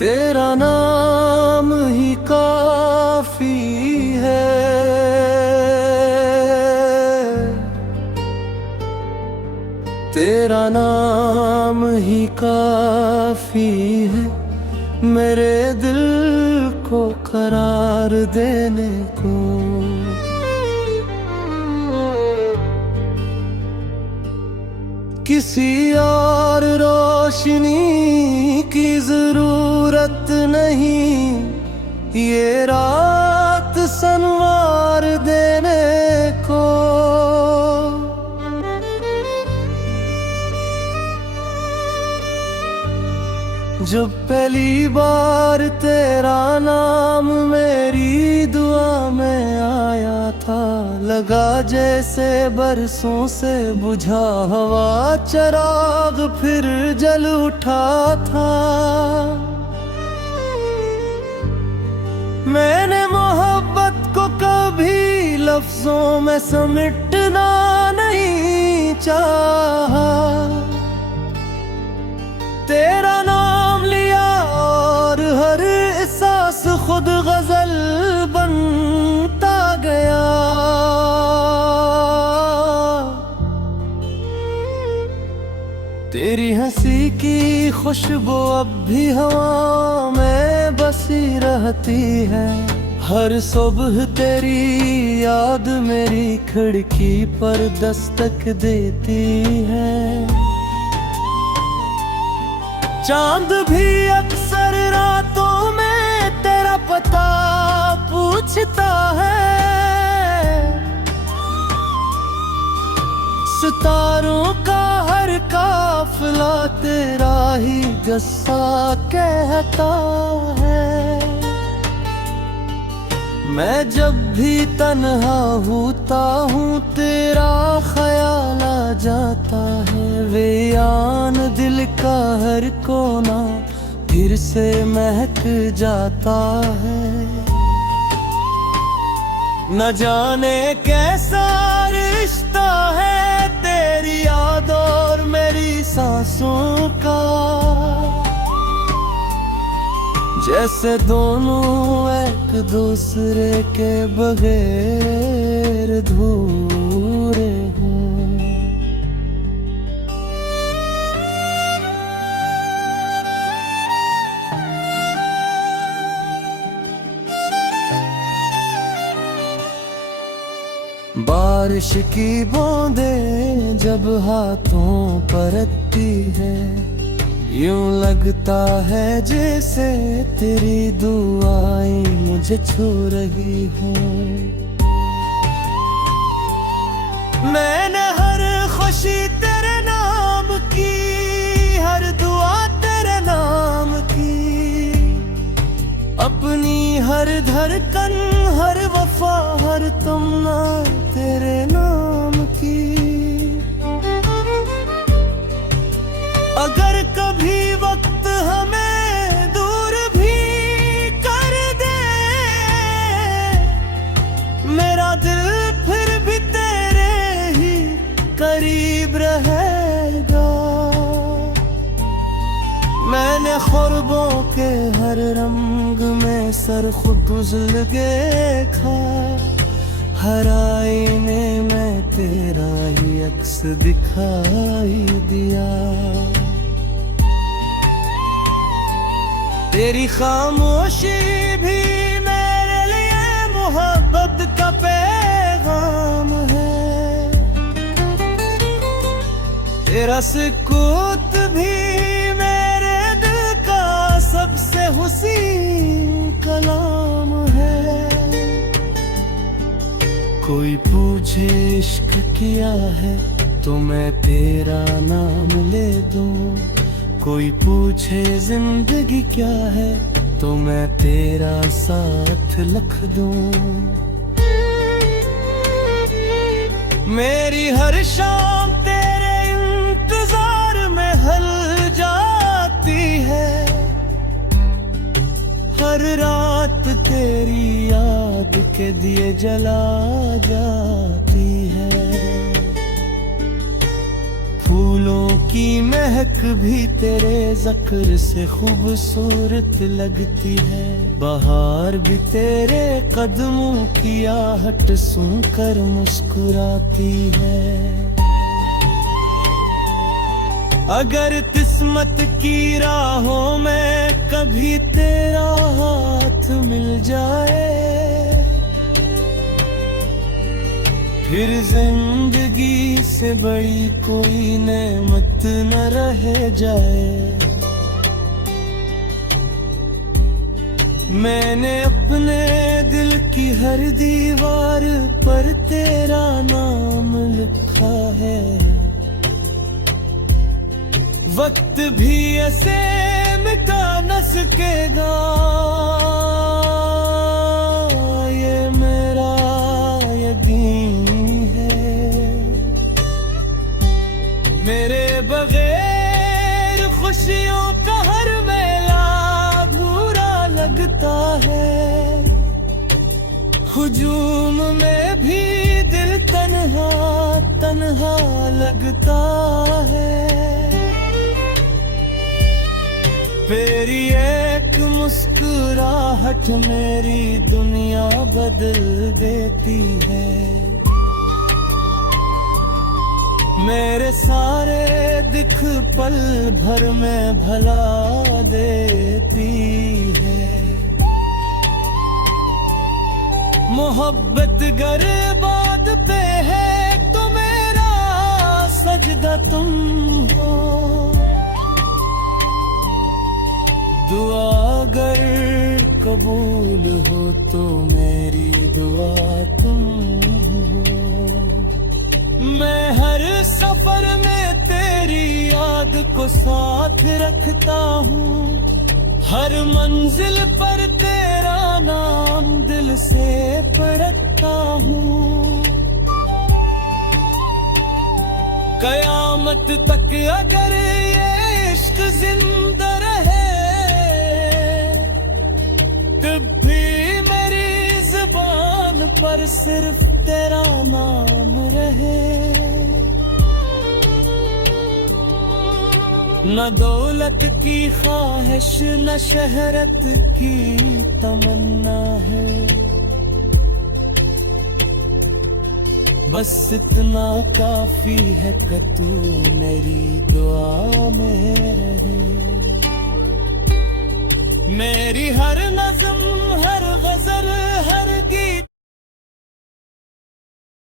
तेरा नाम ही काफी है, तेरा नाम ही काफी है मेरे दिल को करार देने को। किसी और रोशनी की जरूरत नहीं, ये रात संवार देने को। जब पहली बार तेरा नाम मेरी दुआ में आया था, लगा जैसे बरसों से बुझा हुआ चिराग फिर जल उठा था। मैंने मोहब्बत को कभी लफ्जों में समेटना नहीं चाहा, तेरा नाम लिया और हर एहसास खुद गजल बनता गया। तेरी हंसी की खुशबू अब भी हवा में बसी रहती है, हर सुबह तेरी याद मेरी खिड़की पर दस्तक देती है। चांद भी अक्सर रातों में तेरा पता पूछता है, सितारों का हर काफिला तेरा ही गस्सा कहता है। मैं जब भी तन्हा होता हूँ तेरा ख्याल आ जाता है, वे यान दिल का हर कोना फिर से महक जाता है। न जाने कैसा रिश्ता है तेरी याद और मेरी सांसों का, जैसे दोनों एक दूसरे के बगैर अधूरे हैं। बारिश की बूंदें जब हाथों परतती है, यूं लगता है जैसे तेरी दुआएं मुझे छू रही हैं। मैंने हर खुशी तेरे नाम की, हर दुआ तेरे नाम की, अपनी हर धड़कन हर वफा हर तमन्ना तेरे नाम की। अगर कभी वक्त हमें दूर भी कर दे, मेरा दिल फिर भी तेरे ही करीब रहेगा। मैंने ख्वाबों के हर रंग में सर खुद उजल देखा, हर आईने में तेरा ही अक्स दिखाई दिया। तेरी खामोशी भी मेरे लिए मोहब्बत का पैगाम है, तेरा सुकूत भी मेरे दिल का सबसे हुसीन कलाम है। कोई पूछे इश्क किया है तो मैं तेरा नाम ले दूं, कोई पूछे जिंदगी क्या है तो मैं तेरा साथ लिख दूं। मेरी हर शाम तेरे इंतजार में हल जाती है, हर रात तेरी याद के दिए जला जाती है। फूलों की महक भी तेरे ज़िक्र से खूबसूरत लगती है। बहार भी तेरे कदमों की आहट सुनकर मुस्कुराती है। अगर किस्मत की राहों में कभी तेरा हाथ मिल जाए, फिर जिंदगी से बड़ी कोई नेमत न रह जाए। मैंने अपने दिल की हर दीवार पर तेरा नाम लिखा है। वक्त भी ऐसे मिटा न सकेगा, ये मेरा यकीन है। मेरे बगैर खुशियों का हर मेला अधूरा लगता है। हुजूम में भी दिल तन्हा तन्हा लगता है। तेरी एक मुस्कुराहट मेरी दुनिया बदल देती है। मेरे सारे दुख पल भर में भला देती है। मोहब्बत गर बात पे है तो मेरा सजदा तुम हो। दुआ अगर कबूल हो तो मेरी दुआ तुम हो। मैं हर सफर में तेरी याद को साथ रखता हूँ। हर मंजिल पर तेरा नाम दिल से पढ़ता हूँ। कयामत तक अगर ये इश्क जिंदा रहे, तब भी मेरी जुबान पर सिर्फ तेरा नाम रहे। न दौलत की ख्वाहिश न शहरत की तमन्ना है। बस इतना काफी है कि तू मेरी दुआ में रहे। मेरी हर नज़्म हर गज़ल हर गीत